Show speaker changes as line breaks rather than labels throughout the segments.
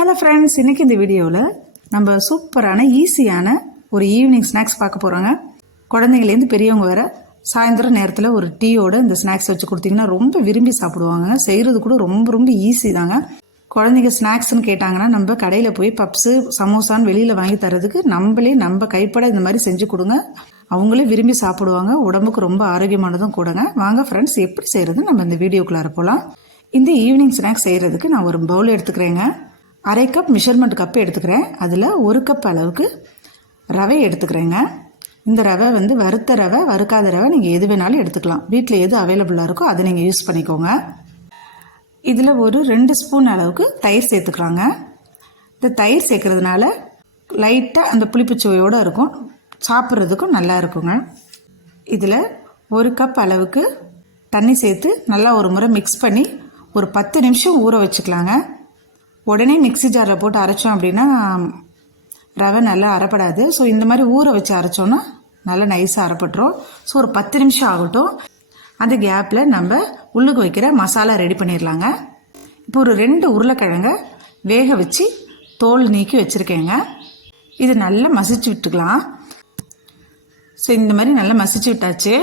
Hello friends இன்றைக்கி இந்த வீடியோவில் நம்ம சூப்பரான ஈஸியான ஒரு ஈவினிங் ஸ்நாக்ஸ் பார்க்க போகிறோங்க குழந்தைங்கலேருந்து பெரியவங்க வர சாயந்தரம் நேரத்தில் ஒரு டீயோட இந்த ஸ்நாக்ஸ் வச்சு கொடுத்தீங்கன்னா ரொம்ப விரும்பி சாப்பிடுவாங்க. செய்கிறது கூட ரொம்ப ரொம்ப ஈஸி தாங்க. குழந்தைங்க ஸ்நாக்ஸ்னு கேட்டாங்கன்னா நம்ம கடையில் போய் பப்ஸு சமோசான்னு வெளியில் வாங்கி தரதுக்கு நம்மளே நம்ம கைப்பட இந்த மாதிரி செஞ்சு கொடுங்க. அவங்களே விரும்பி சாப்பிடுவாங்க. உடம்புக்கு ரொம்ப ஆரோக்கியமானதும் கூடங்க. வாங்க ஃப்ரெண்ட்ஸ் எப்படி செய்கிறது நம்ம இந்த வீடியோக்குள்ளார போகலாம் இந்த ஈவினிங் ஸ்நாக்ஸ் செய்கிறதுக்கு நான் ஒரு பவுல் எடுத்துக்கிறேங்க. அரை கப் மெஷர்மெண்ட் கப் எடுத்துக்கிறேன். அதில் ஒரு கப் அளவுக்கு ரவை எடுத்துக்கிறேங்க. இந்த ரவை வந்து வறுத்த ரவை வறுக்காத ரவை நீங்கள் எது வேணாலும் எடுத்துக்கலாம். வீட்டில் எது அவைலபிளாக இருக்கோ அதை நீங்கள் யூஸ் பண்ணிக்கோங்க. இதில் ஒரு ரெண்டு ஸ்பூன் அளவுக்கு தயிர் சேர்த்துக்கலாங்க. இந்த தயிர் சேர்க்கறதுனால லைட்டாக அந்த புளிப்புச்சுவையோடு இருக்கும். சாப்பிட்றதுக்கும் நல்லா இருக்குங்க. இதில் ஒரு கப் அளவுக்கு தண்ணி சேர்த்து நல்லா ஒரு முறை மிக்ஸ் பண்ணி ஒரு பத்து நிமிஷம் ஊற வச்சுக்கலாங்க. உடனே மிக்ஸி ஜாரில் போட்டு அரைச்சோம் அப்படின்னா ரவை நல்லா அரைப்படாது. ஸோ இந்த மாதிரி ஊற வச்சு அரைச்சோன்னா நல்லா நைஸாக அரைப்பட்டுரும். ஸோ ஒரு பத்து நிமிஷம் ஆகட்டும். அந்த கேப்பில் நம்ம உள்ளுக்கு வைக்கிற மசாலா ரெடி பண்ணிடலாங்க இப்போ ஒரு ரெண்டு உருளைக்கிழங்க வேக வச்சு தோல் நீக்கி வச்சுருக்கேங்க. இது நல்லா மசிச்சு விட்டுக்கலாம். ஸோ இந்த மாதிரி நல்லா மசிச்சு விட்டாச்சு.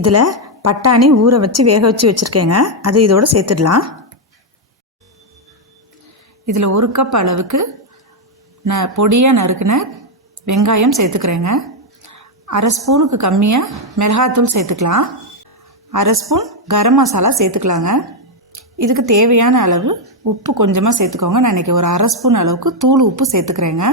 இதில் பட்டாணி ஊற வச்சு வேக வச்சு வச்சுருக்கேங்க. அதை இதோடு சேர்த்துடலாம். இதில் ஒரு கப் அளவுக்கு ந பொடியாக நறுக்கின வெங்காயம் சேர்த்துக்கிறேங்க. அரை ஸ்பூனுக்கு கம்மியாக மிளகாத்தூள் சேர்த்துக்கலாம். அரை ஸ்பூன் கரம் மசாலா சேர்த்துக்கலாங்க. இதுக்கு தேவையான அளவு உப்பு கொஞ்சமாக சேர்த்துக்கோங்க. நான் இன்றைக்கி ஒரு அரை ஸ்பூன் அளவுக்கு தூள் உப்பு சேர்த்துக்கிறேங்க.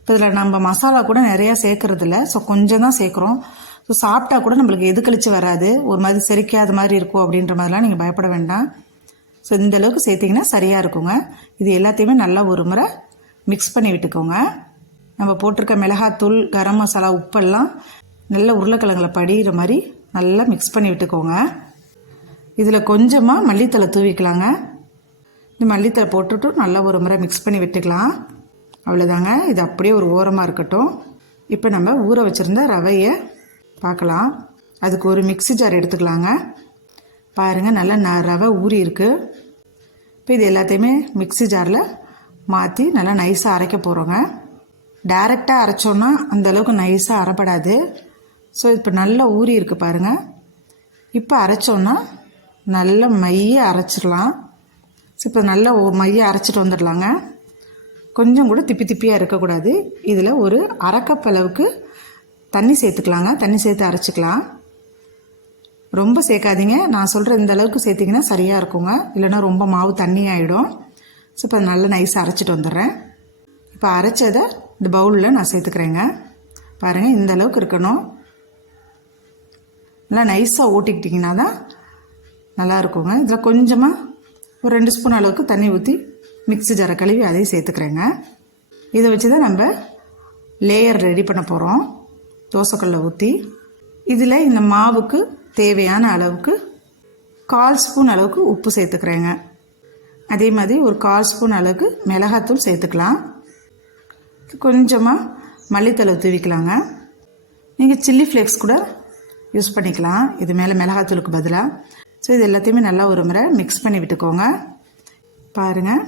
இப்போ இதில் நம்ம மசாலா கூட நிறையா சேர்க்குறதில்ல. ஸோ கொஞ்சம் தான் சேர்க்குறோம். ஸோ சாப்பிட்டா கூட நம்மளுக்கு எது கழிச்சு வராது. ஒரு மாதிரி செரிக்காத மாதிரி இருக்கும் அப்படின்ற மாதிரிலாம் நீங்கள் பயப்பட வேண்டாம். ஸோ இந்தளவுக்கு சேர்த்திங்கன்னா சரியாக இருக்குங்க. இது எல்லாத்தையுமே நல்லா ஒரு முறை மிக்ஸ் பண்ணி விட்டுக்கோங்க. நம்ம போட்டிருக்க மிளகாத்தூள் கரம் மசாலா உப்பெல்லாம் நல்ல உருளைக்கிழங்குல படிகிற மாதிரி நல்லா மிக்ஸ் பண்ணி விட்டுக்கோங்க. இதில் கொஞ்சமாக மல்லித்தலை தூவிக்கலாங்க. இந்த மல்லித்தலை போட்டுட்டு நல்லா ஒரு முறை மிக்ஸ் பண்ணி விட்டுக்கலாம். அவ்வளோதாங்க இது அப்படியே ஒரு ஓரமாக இருக்கட்டும். இப்போ நம்ம ஊற வச்சுருந்த ரவையை பார்க்கலாம் அதுக்கு ஒரு மிக்ஸி ஜார் எடுத்துக்கலாங்க. பாருங்கள் நல்லா ந ரவை ஊறி இருக்குது இப்போ இது எல்லாத்தையுமே மிக்ஸி ஜாரில் மாற்றி நல்லா நைஸாக அரைக்க போகிறோங்க டைரெக்டாக அரைச்சோன்னா அந்த அளவுக்கு நைஸாக அரைப்படாது ஸோ இப்போ நல்லா ஊறி இருக்குது பாருங்கள் இப்போ அரைச்சோன்னா நல்ல மைய அரைச்சிடலாம். ஸோ இப்போ நல்லா ஓ மைய அரைச்சிட்டு வந்துடலாங்க. கொஞ்சம் கூட திப்பி திப்பியாக இருக்கக்கூடாது. இதில் ஒரு அரைக்கப்பளவுக்கு தண்ணி சேர்த்துக்கலாங்க. தண்ணி சேர்த்து அரைச்சிக்கலாம். ரொம்ப சேர்க்காதீங்க. நான் சொல்கிற இந்த அளவுக்கு சேர்த்திங்கன்னா சரியாக இருக்குங்க. இல்லைன்னா ரொம்ப மாவு தண்ணி ஆகிடும் ஸோ இப்போ நல்லா நைஸாக அரைச்சிட்டு வந்துடுறேன். இப்போ அரைச்சதை இந்த பவுலில் நான் சேர்த்துக்கிறேங்க. பாருங்கள் இந்த அளவுக்கு இருக்கணும். நல்லா நைஸாக ஊட்டிக்கிட்டிங்கன்னா தான் நல்லா இருக்குங்க. இதில் கொஞ்சமாக ஒரு ரெண்டு ஸ்பூன் அளவுக்கு தண்ணி ஊற்றி மிக்ஸி ஜாரை கழுவி அதையும் சேர்த்துக்கிறேங்க. இதை வச்சு தான் நம்ம லேயர் ரெடி பண்ண போகிறோம் தோசைக்கல்ல ஊற்றி இதில் இந்த மாவுக்கு தேவையான அளவுக்கு கால் ஸ்பூன் அளவுக்கு உப்பு சேர்த்துக்கிறேங்க. அதே மாதிரி ஒரு கால் ஸ்பூன் அளவுக்கு மிளகாத்தூள் சேர்த்துக்கலாம். கொஞ்சமாக மல்லித்தலை தூவிக்கலாங்க. நீங்கள் சில்லி ஃப்ளேக்ஸ் கூட யூஸ் பண்ணிக்கலாம். இது மேலே மிளகாத்தூளுக்கு பதிலாக ஸோ இது எல்லாத்தையுமே நல்லா ஒரு முறை மிக்ஸ் பண்ணி விட்டுக்கோங்க. பாருங்கள்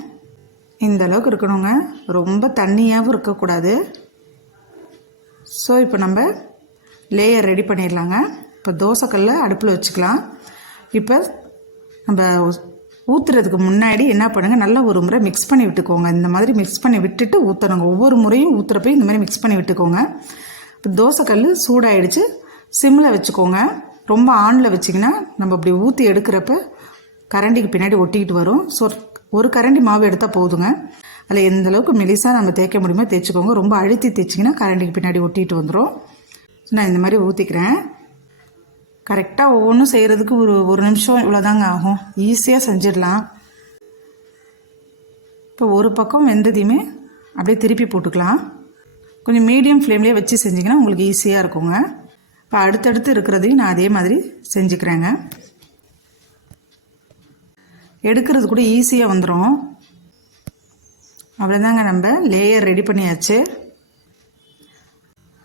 இந்த அளவுக்கு இருக்கணுங்க. ரொம்ப தண்ணியாகவும் இருக்கக்கூடாது. ஸோ இப்போ நம்ம லேயர் ரெடி பண்ணிடலாங்க. இப்போ தோசைக்கல்லை அடுப்பில் வச்சுக்கலாம். இப்போ நம்ம ஊற்றுறதுக்கு முன்னாடி என்ன பண்ணுங்கள் நல்லா ஒரு முறை மிக்ஸ் பண்ணி விட்டுக்கோங்க. இந்த மாதிரி மிக்ஸ் பண்ணி விட்டுட்டு ஊற்றணுங்க ஒவ்வொரு முறையும் ஊற்றுறப்பையும் இந்த மாதிரி மிக்ஸ் பண்ணி விட்டுக்கோங்க. இப்போ தோசைக்கல் சூடாயிடுச்சு. சிம்மில் வச்சுக்கோங்க. ரொம்ப ஆனில் வச்சிங்கன்னா நம்ம அப்படி ஊற்றி எடுக்கிறப்ப கரண்டிக்கு பின்னாடி ஒட்டிக்கிட்டு வரும். ஸோ ஒரு கரண்டி மாவு எடுத்தால் போதுங்க. அதில் எந்த அளவுக்கு மெலிசாக நம்ம தேய்க்க முடியுமோ தேய்ச்சிக்கோங்க. ரொம்ப அழுத்தி தேய்ச்சிங்கன்னா கரண்டிக்கு பின்னாடி ஒட்டிட்டு வந்துடும் நான் இந்த மாதிரி ஊற்றிக்கிறேன் கரெக்டாக ஒவ்வொன்றும் செய்கிறதுக்கு ஒரு ஒரு நிமிஷம் இவ்வளோதாங்க ஆகும். ஈஸியாக செஞ்சிடலாம். இப்போ ஒரு பக்கம் வெந்ததையுமே அப்படியே திருப்பி போட்டுக்கலாம். கொஞ்சம் மீடியம் ஃப்ளேம்லேயே வச்சு செஞ்சிங்கன்னா உங்களுக்கு ஈஸியாக இருக்குங்க. இப்போ அடுத்தடுத்து இருக்கிறதையும் நான் அதே மாதிரி செஞ்சுக்கிறேங்க. எடுக்கிறது கூட ஈஸியாக வந்துடும் அவ்வளோதாங்க நம்ம லேயர் ரெடி பண்ணியாச்சு.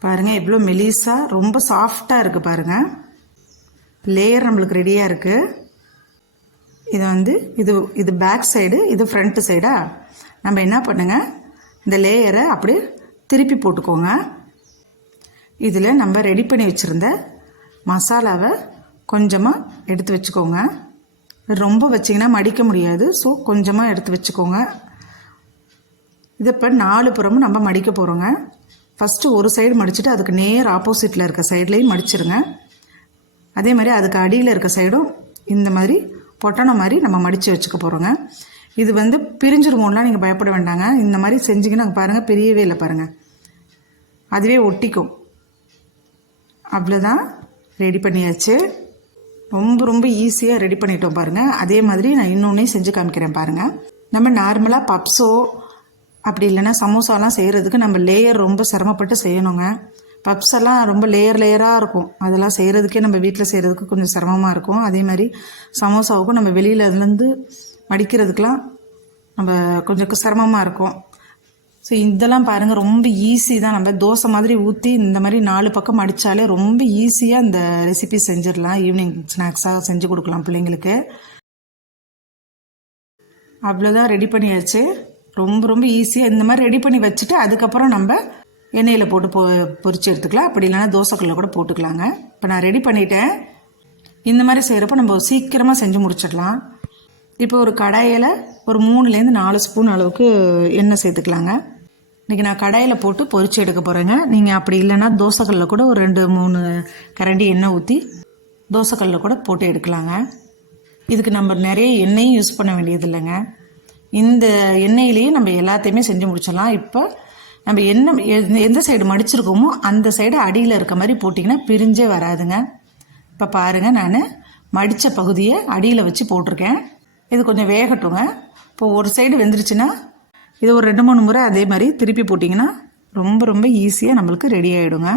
பாருங்கள் எவ்வளோ மெலிசாக ரொம்ப சாஃப்டாக இருக்குது பாருங்கள் லேயர் நம்மளுக்கு ரெடியாக இருக்குது இது வந்து இது இது பேக் சைடு இது ஃப்ரண்ட் சைடா நம்ம என்ன பண்ணுங்க? இந்த லேயரை அப்படியே திருப்பி போட்டுக்கோங்க. இதில் நம்ம ரெடி பண்ணி வச்சுருந்த மசாலாவை கொஞ்சமாக எடுத்து வச்சுக்கோங்க. ரொம்ப வச்சிங்கன்னா மடிக்க முடியாது. ஸோ கொஞ்சமாக எடுத்து வச்சுக்கோங்க. இதை இப்போ நாலு புறமும் நம்ம மடிக்க போகிறோங்க ஃபஸ்ட்டு ஒரு சைடு மடிச்சுட்டு அதுக்கு நேர் ஆப்போசிட்டில் இருக்க சைட்லேயும் மடிச்சிருங்க. அதே மாதிரி அதுக்கு அடியில் இருக்க சைடும் இந்த மாதிரி பொட்டனை மாதிரி நம்ம மடித்து வச்சுக்க போகிறோங்க இது வந்து பிரிஞ்சிருமோலாம் நீங்கள் பயப்பட வேண்டாங்க. இந்த மாதிரி செஞ்சிங்கன்னா பாருங்கள் பிரியவே இல்லை பாருங்கள் அதுவே ஒட்டிக்கும். அவ்வளோதான் ரெடி பண்ணியாச்சு. ரொம்ப ரொம்ப ஈஸியாக ரெடி பண்ணிட்டோம் பாருங்கள் அதே மாதிரி நான் இன்னொன்னே செஞ்சு காமிக்கிறேன் பாருங்கள் நம்ம நார்மலாக பப்ஸோ அப்படி இல்லைன்னா சமோசாலாம் செய்கிறதுக்கு நம்ம லேயர் ரொம்ப சிரமப்பட்டு செய்யணுங்க. பப்ஸ் எல்லாம் ரொம்ப லேயர் லேயராக இருக்கும். அதெல்லாம் செய்கிறதுக்கே நம்ம வீட்டில் செய்கிறதுக்கு கொஞ்சம் சிரமமாக இருக்கும். அதே மாதிரி சமோசாவுக்கும் நம்ம வெளியில் அதுலேருந்து மடிக்கிறதுக்கெலாம் நம்ம கொஞ்சம் சிரமமாக இருக்கும். ஸோ இதெல்லாம் பாருங்கள் ரொம்ப ஈஸி தான். நம்ம தோசை மாதிரி ஊற்றி இந்த மாதிரி நாலு பக்கம் அடித்தாலே ரொம்ப ஈஸியாக இந்த ரெசிபி செஞ்சிடலாம். ஈவினிங் ஸ்நாக்ஸாக செஞ்சு கொடுக்கலாம் பிள்ளைங்களுக்கு. அவ்வளோதான் ரெடி பண்ணியாச்சு. ரொம்ப ரொம்ப ஈஸியாக இந்த மாதிரி ரெடி பண்ணி வச்சுட்டு அதுக்கப்புறம் நம்ம எண்ணெயில் போட்டு பொ பொரித்து எடுத்துக்கலாம். அப்படி இல்லைன்னா தோசைக்கல்ல கூட போட்டுக்கலாங்க. இப்போ நான் ரெடி பண்ணிட்டேன். இந்த மாதிரி செய்கிறப்ப நம்ம சீக்கிரமாக செஞ்சு முடிச்சிடலாம். இப்போ ஒரு கடாயில் ஒரு மூணுலேருந்து நாலு ஸ்பூன் அளவுக்கு எண்ணெய் சேர்த்துக்கலாங்க. இன்றைக்கி நான் கடாயில் போட்டு பொரித்து எடுக்க போகிறேங்க நீங்கள் அப்படி இல்லைன்னா தோசைக்கல்ல கூட ஒரு ரெண்டு மூணு கரண்டி எண்ணெய் ஊற்றி தோசைக்கல்ல கூட போட்டு எடுக்கலாங்க. இதுக்கு நம்ம நிறைய எண்ணெயும் யூஸ் பண்ண வேண்டியது இல்லைங்க. இந்த எண்ணெயிலேயே நம்ம எல்லாத்தையுமே செஞ்சு முடிச்சிடலாம். இப்போ நம்ம என்ன எந்த சைடு மடிச்சிருக்கோமோ அந்த சைடு அடியில் இருக்க மாதிரி போட்டிங்கன்னா பிரிஞ்சே வராதுங்க. இப்போ பாருங்கள் நான் மடித்த பகுதியை அடியில் வச்சு போட்டிருக்கேன். இது கொஞ்சம் வேகட்டுங்க. இப்போ ஒரு சைடு வெந்துருச்சுன்னா இது ஒரு ரெண்டு மூணு முறை அதே மாதிரி திருப்பி போட்டிங்கன்னா ரொம்ப ரொம்ப ஈஸியாக நம்மளுக்கு ரெடி ஆகிடுங்க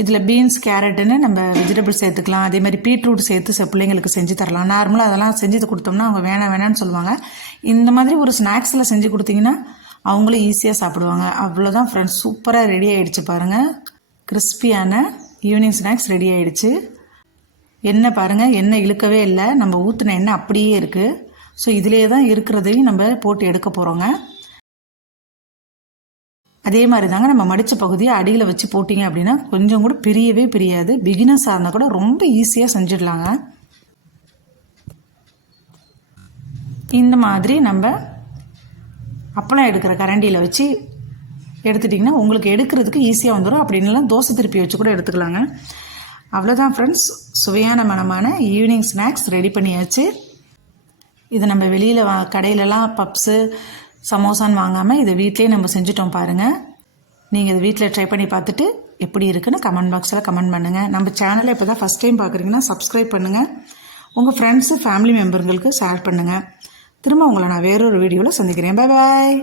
இதில் பீன்ஸ் கேரட்டுன்னு நம்ம வெஜிடபிள்ஸ் சேர்த்துக்கலாம். அதே மாதிரி பீட்ரூட் சேர்த்து பிள்ளைங்களுக்கு செஞ்சு தரலாம். நார்மலாக அதெல்லாம் செஞ்சு கொடுத்தோம்னா அவங்க வேணாம் வேணான்னு சொல்லுவாங்க. இந்த மாதிரி ஒரு ஸ்நாக்ஸில் செஞ்சு கொடுத்தீங்கன்னா அவங்களும் ஈஸியாக சாப்பிடுவாங்க. அவ்வளோதான் ஃப்ரெண்ட்ஸ் சூப்பராக ரெடி ஆகிடுச்சு பாருங்கள் கிறிஸ்பியான ஈவினிங் ஸ்நாக்ஸ் ரெடி ஆகிடுச்சு எண்ணெய் பாருங்கள் எண்ணெய் இழுக்கவே இல்லை. நம்ம ஊற்றின எண்ணெய் அப்படியே இருக்குது ஸோ இதிலே தான் இருக்கிறதையும் நம்ம போட்டு எடுக்க போகிறோங்க அதே மாதிரி தாங்க நம்ம மடித்த பகுதியை அடியில் வச்சு போட்டிங்க அப்படின்னா கொஞ்சம் கூட பிரியவே பிரியாது. பிகினர்ஸாக இருந்தால் கூட ரொம்ப ஈஸியாக செஞ்சிடலாங்க. இந்த மாதிரி நம்ம அப்பளம் எடுக்கிற கரண்டியில் வச்சு எடுத்துட்டிங்கன்னா உங்களுக்கு எடுக்கிறதுக்கு ஈஸியாக வந்துடும் அப்படின்லாம் தோசை திருப்பி வச்சு கூட எடுத்துக்கலாங்க. அவ்வளோதான் ஃப்ரெண்ட்ஸ் சுவையான மனமான ஈவினிங் ஸ்நாக்ஸ் ரெடி பண்ணியாச்சு. இது நம்ம வெளியில் வா கடையிலலாம் பப்ஸு சமோசான்னு வாங்காமல் இதை வீட்லேயே நம்ம செஞ்சுட்டோம் பாருங்கள் நீங்கள் இதை வீட்டில் ட்ரை பண்ணி பார்த்துட்டு எப்படி இருக்குன்னு கமெண்ட் பாக்ஸில் கமெண்ட் பண்ணுங்கள் நம்ம சேனலை இப்போ தான் ஃபஸ்ட் டைம் பார்க்குறீங்கன்னா சப்ஸ்கிரைப் பண்ணுங்கள் உங்கள் ஃப்ரெண்ட்ஸு ஃபேமிலி மெம்பருங்களுக்கு ஷேர் பண்ணுங்கள் திரும்ப உங்களை நான் வேறொரு வீடியோவில் சந்திக்கிறேன். பாய் பாய்